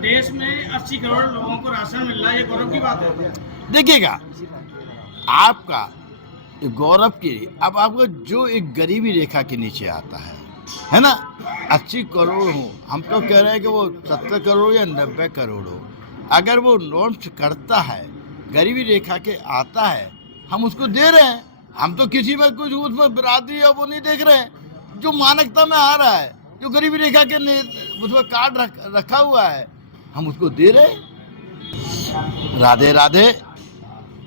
देश में 80 करोड़ लोगों को राशन मिल रहा है, ये गौरव की बात है। देखिएगा, आपका गौरव की, अब आपको जो एक गरीबी रेखा के नीचे आता है ना, 80 करोड़ हो, हम तो कह रहे हैं कि वो 70 करोड़ या 90 करोड़ हो, अगर वो नॉर्म्स करता है, गरीबी रेखा के आता है, हम उसको दे रहे हैं। हम तो किसी में कुछ उसमें बिरादरी या वो नहीं देख रहे हैं। जो मानकता में आ रहा है, जो गरीबी रेखा के उसमें कार्ड रखा हुआ है, हम उसको दे रहे हैं। राधे राधे।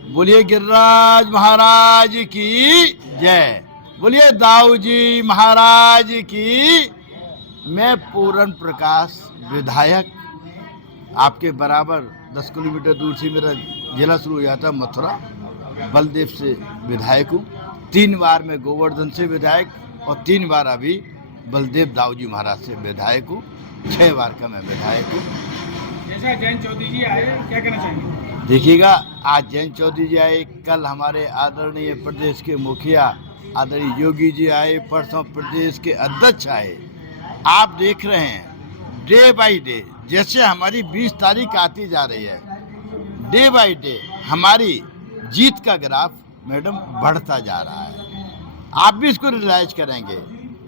बोलिए गिरिराज महाराज की जय। बोलिए दाऊ जी महाराज की। मैं पूरन प्रकाश विधायक, आपके बराबर 10 किलोमीटर दूर से मेरा जिला शुरू हो जाता है, मथुरा बलदेव से विधायक हूँ। 3 बार मैं गोवर्धन से विधायक और 3 बार अभी बलदेव दाऊ जी महाराज से विधायक हूँ। 6 बार का मैं विधायक हूँ। जैसा जयंत चौधरी जी आए, क्या कहना चाहेंगे? देखिएगा, आज जयंत चौधरी जी आए, कल हमारे आदरणीय प्रदेश के मुखिया आदरणीय योगी जी आए, परसों प्रदेश के अध्यक्ष आए। आप देख रहे हैं डे बाय डे, जैसे हमारी 20 तारीख आती जा रही है, डे बाय डे हमारी जीत का ग्राफ मैडम बढ़ता जा रहा है। आप भी इसको रियलाइज करेंगे।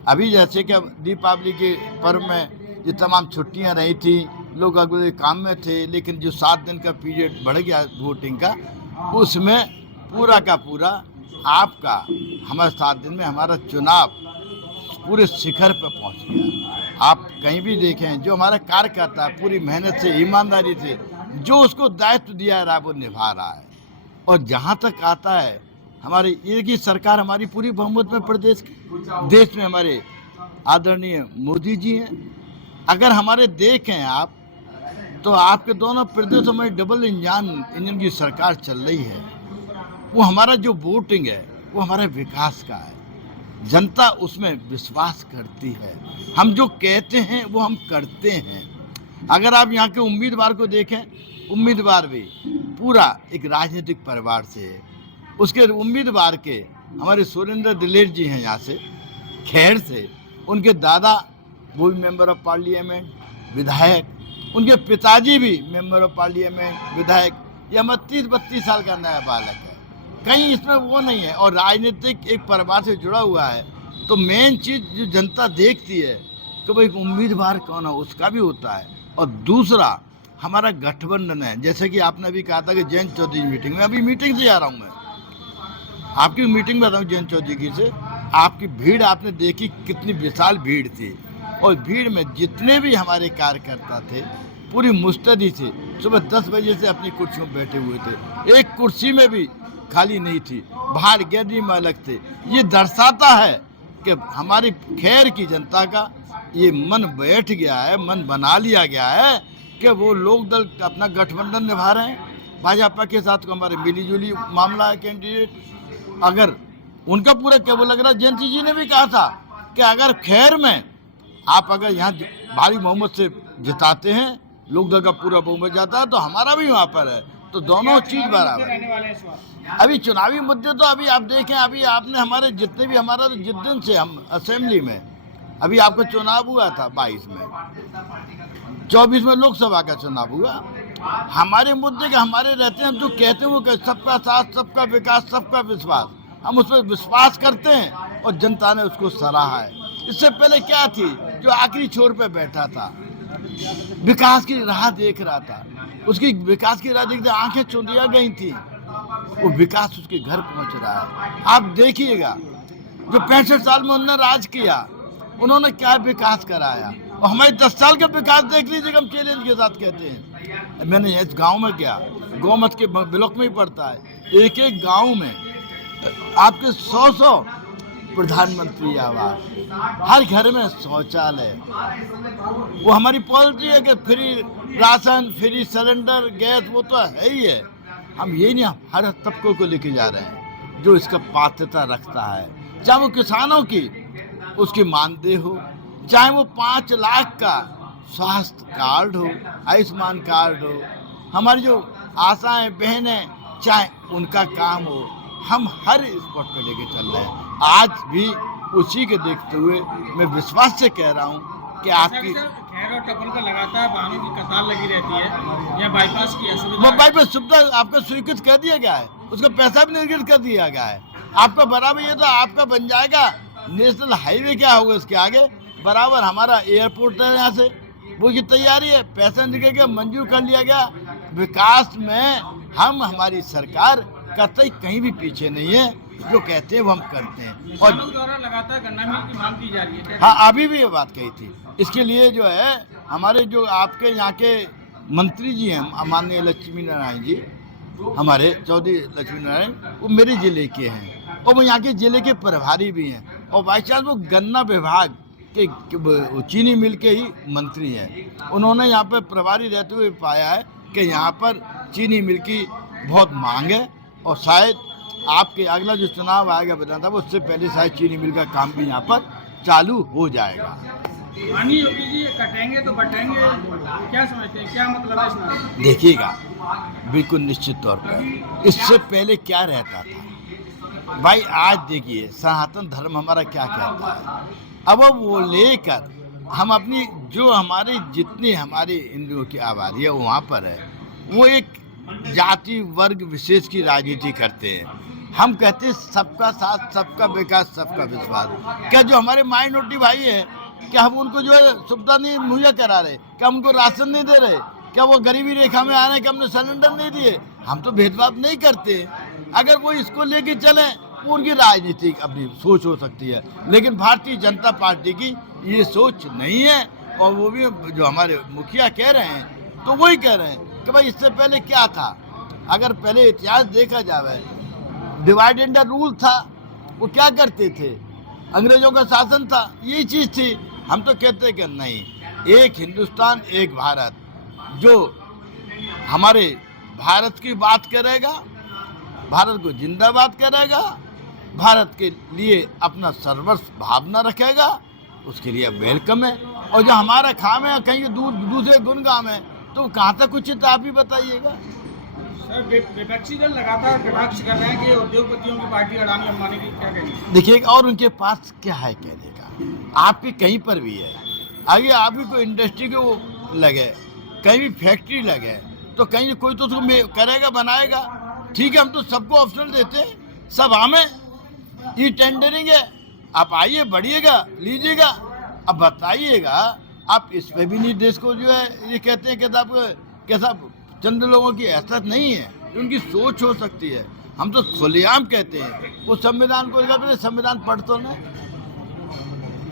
अभी जैसे कि दीपावली के पर्व में ये तमाम छुट्टियां रही थी, लोग अगले काम में थे, लेकिन जो 7 दिन का पीरियड बढ़ गया वोटिंग का, उसमें पूरा का पूरा आपका हमारे 7 दिन में हमारा चुनाव पूरे शिखर पर पहुंच गया। आप कहीं भी देखें, जो हमारा कार्यकर्ता है पूरी मेहनत से, ईमानदारी से जो उसको दायित्व दिया रहा है वो निभा रहा है। और जहाँ तक आता है, हमारी एक ही सरकार हमारी पूरी बहुमत में प्रदेश देश में हमारे आदरणीय मोदी जी हैं। अगर हमारे देखें आप, तो आपके दोनों प्रदेशों में डबल इंजन की सरकार चल रही है। वो हमारा जो वोटिंग है वो हमारे विकास का है, जनता उसमें विश्वास करती है। हम जो कहते हैं वो हम करते हैं। अगर आप यहाँ के उम्मीदवार को देखें, उम्मीदवार भी पूरा एक राजनीतिक परिवार से है। उसके उम्मीदवार के हमारे सुरेंद्र दिलेर जी हैं यहाँ से खैर से, उनके दादा वो भी मेंबर ऑफ पार्लियामेंट विधायक, उनके पिताजी भी मेंबर ऑफ पार्लियामेंट विधायक। ये हमारा 30-32 साल का नया बालक है, कहीं इसमें वो नहीं है। और राजनीतिक एक परिवार से जुड़ा हुआ है, तो मेन चीज़ जो जनता देखती है कि भाई उम्मीदवार कौन है, उसका भी होता है। और दूसरा हमारा गठबंधन है। जैसे कि आपने अभी कहा था कि जयंत चौधरी मीटिंग में, अभी मीटिंग से जा रहा हूँ मैं, आपकी मीटिंग में बताऊँ जयंत चौधरी की से, आपकी भीड़ आपने देखी कितनी विशाल भीड़ थी। और भीड़ में जितने भी हमारे कार्यकर्ता थे पूरी मुस्तैदी थे, सुबह 10 बजे से अपनी कुर्सियों में बैठे हुए थे, एक कुर्सी में भी खाली नहीं थी, बाहर गैलरी में अलग थे। ये दर्शाता है कि हमारी खैर की जनता का ये मन बैठ गया है, मन बना लिया गया है कि वो लोक दल अपना गठबंधन निभा रहे हैं। भाजपा के साथ हमारे मिलीजुली मामला है कैंडिडेट। अगर उनका पूरा क्या वो लग रहा है, जयंत जी ने भी कहा था कि अगर खैर में आप अगर यहाँ भारी बहुमत से जिताते हैं, लोक दल का पूरा बहुमत जाता है, तो हमारा भी वहाँ पर है, तो दोनों चीज़ बराबर है। अभी चुनावी मुद्दे तो अभी आप देखें, अभी आपने हमारे जितने भी हमारा जिस दिन से हम असेंबली में, अभी आपका चुनाव हुआ था 22 में, 24 में लोकसभा का चुनाव हुआ। हमारे मुद्दे के हमारे रहते हैं, हम जो कहते हैं वो सबका साथ, सबका विकास, सबका विश्वास, हम उस पर विश्वास करते हैं और जनता ने उसको सराहा है। इससे पहले क्या थी, जो आखिरी छोर पे बैठा था, विकास की राह देख रहा था, उसकी विकास की राह देखते आंखें चुंदिया गई थी, वो विकास उसके घर पहुंच रहा है। आप देखिएगा, जो 65 साल में उन्होंने राज किया, उन्होंने क्या विकास कराया, और हमारे 10 साल का विकास देख लीजिए, हम चैलेंज के साथ कहते हैं। मैंने इस गांव में गया, गौमत के ब्लॉक में ही पड़ता है, एक एक गांव में आपके 100 प्रधानमंत्री आवास, हर घर में शौचालय। वो हमारी पॉलिसी है कि free ration, free cylinder, gas, वो तो है ही है। हम ये नहीं, हर तबकों को लेके जा रहे हैं जो इसका पात्रता रखता है, चाहे वो किसानों की उसकी मानदेय हो, चाहे वो 5 लाख का स्वास्थ्य कार्ड हो, आयुष्मान कार्ड हो, हमारी जो आशाएं बहनें चाहे उनका काम हो, हम हर स्पॉट पे लेके चल रहे हैं। आज भी उसी के देखते हुए मैं विश्वास से कह रहा हूँ कि आपकी खैर और टपल का लगातार वाहनों की कतार लगी रहती है, या बाईपास की असुविधा। वो बाईपास सुविधा आपको स्वीकृत कर दिया गया है, उसका पैसा भी निर्गत कर दिया गया है। आपका बराबर ये तो आपका बन जाएगा नेशनल हाईवे, क्या होगा इसके आगे, बराबर हमारा एयरपोर्ट है यहाँ से, वो की तैयारी है, पैसा निकल गया, मंजूर कर लिया गया। विकास में हमारी सरकार कतई कहीं भी पीछे नहीं है, जो कहते हैं वो हम करते हैं। और किसानों द्वारा लगातार गन्ना मिल की मांग की जा रही है। हाँ, अभी भी ये बात कही थी। इसके लिए जो है हमारे जो आपके यहाँ के मंत्री जी हैं, माननीय लक्ष्मी नारायण जी, हमारे चौधरी लक्ष्मी नारायण, वो मेरे जिले के हैं और वो यहाँ के जिले के प्रभारी भी हैं, और बाई चांस वो गन्ना विभाग के चीनी मिल के ही मंत्री हैं। उन्होंने यहाँ पर प्रभारी रहते हुए पाया है कि यहाँ पर चीनी मिल की बहुत मांग है, और शायद आपके अगला जो चुनाव आएगा विधानसभा, उससे पहले शायद चीनी मिल का काम भी यहाँ पर चालू हो जाएगा। माननीय योगी जी, कटेंगे तो बटेंगे, क्या समझते हैं, क्या मतलब है इसमें? देखिएगा, बिल्कुल निश्चित तौर पर इससे पहले क्या रहता था भाई, आज देखिए सनातन धर्म हमारा क्या कहता है। अब वो लेकर हम अपनी जो हमारी जितनी हमारी हिंदुओं की आबादी है वहाँ पर है, वो एक जाति वर्ग विशेष की राजनीति करते हैं। हम कहते हैं सबका साथ, सबका विकास, सबका विश्वास। क्या जो हमारे माइनॉरिटी भाई है, क्या हम उनको जो है सुविधा नहीं मुहैया करा रहे, क्या हम उनको राशन नहीं दे रहे, क्या वो गरीबी रेखा में आ रहे हैं कि हमने सिलेंडर नहीं दिए? हम तो भेदभाव नहीं करते। अगर वो इसको लेके चले, उनकी राजनीतिक अपनी सोच हो सकती है, लेकिन भारतीय जनता पार्टी की ये सोच नहीं है। और वो भी जो हमारे मुखिया कह रहे हैं, तो वही कह रहे हैं कि भाई इससे पहले क्या था। अगर पहले इतिहास देखा जाए, डिवाइड एंड रूल था, वो क्या करते थे, अंग्रेजों का शासन था, यही चीज़ थी। हम तो कहते हैं कि नहीं, एक हिंदुस्तान एक भारत, जो हमारे भारत की बात करेगा, भारत को जिंदाबाद करेगा, भारत के लिए अपना सर्वस्व भावना रखेगा, उसके लिए वेलकम है। और जो हमारा खाम है कहीं दूसरे गुणगाम है, तो कहाँ तक उचित आप ही बताइएगा। सर, विपक्षी दल लगातार कटाक्ष कर रहे हैं कि उद्योगपतियों की पार्टी अडानी अंबानी की, क्या कहेंगे? देखिए, और उनके पास क्या है कहने का, आपके कहीं पर भी है, आगे आप भी कोई इंडस्ट्री के वो लगे, कहीं भी फैक्ट्री लगे, तो कहीं कोई तो उसको करेगा, बनाएगा। ठीक है, हम तो सबको ऑप्शन देते हैं, सब हमें ये टेंडरिंग है, आप आइए, बढ़िएगा, लीजिएगा। अब बताइएगा, आप इस पे भी नहीं देश को जो है ये कहते हैं कि आप कैसा चंद लोगों की हैसियत नहीं है, उनकी सोच हो सकती है। हम तो खुलेआम कहते हैं, वो संविधान को लेकर संविधान पढ़ तो नहीं,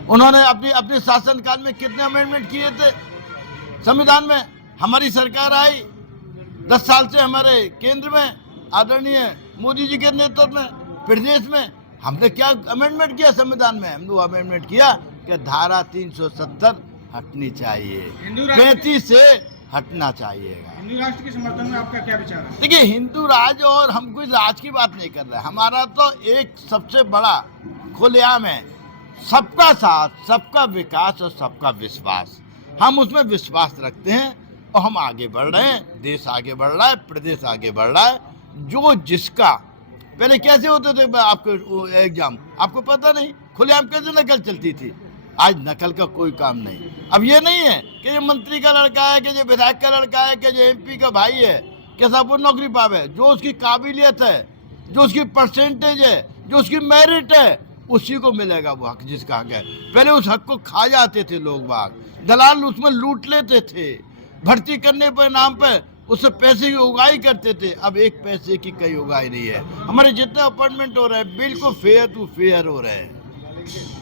उन्होंने अपने शासनकाल में कितने अमेंडमेंट किए थे संविधान में। हमारी सरकार आई 10 साल से, हमारे केंद्र में आदरणीय मोदी जी के नेतृत्व में, प्रदेश में हमने क्या अमेंडमेंट किया संविधान में? हमने अमेंडमेंट किया कि धारा 370 हटनी चाहिए, 35 से हटना चाहिएगा। हिंदू राष्ट्र के समर्थन में आपका क्या विचार है? देखिए, हिंदू राज, और हम कोई राज की बात नहीं कर रहे, हमारा तो एक सबसे बड़ा खुलेआम है, सबका साथ, सबका विकास और सबका विश्वास। हम उसमें विश्वास रखते हैं और हम आगे बढ़ रहे हैं, देश आगे बढ़ रहा है, प्रदेश आगे बढ़ रहा है। जो जिसका पहले कैसे होते थे आपको एग्जाम, आपको पता नहीं, खुलेआम कैसे नकल चलती थी। आज नकल का कोई काम नहीं। अब ये नहीं है कि ये मंत्री का लड़का है, कि ये विधायक का लड़का है, कि ये MP का भाई है, कैसा वो नौकरी पावे। जो उसकी काबिलियत है, जो उसकी परसेंटेज है, जो उसकी मेरिट है, उसी को मिलेगा वो हक, जिसका हक है। पहले उस हक को खा जाते थे लोग बाग, दलाल उसमें लूट लेते थे, भर्ती करने पर नाम पर उससे पैसे की उगाही करते थे। अब एक पैसे की कई उगाही नहीं है। हमारे जितने अपॉइंटमेंट हो रहे हैं बिल्कुल फेयर टू फेयर हो रहे हैं।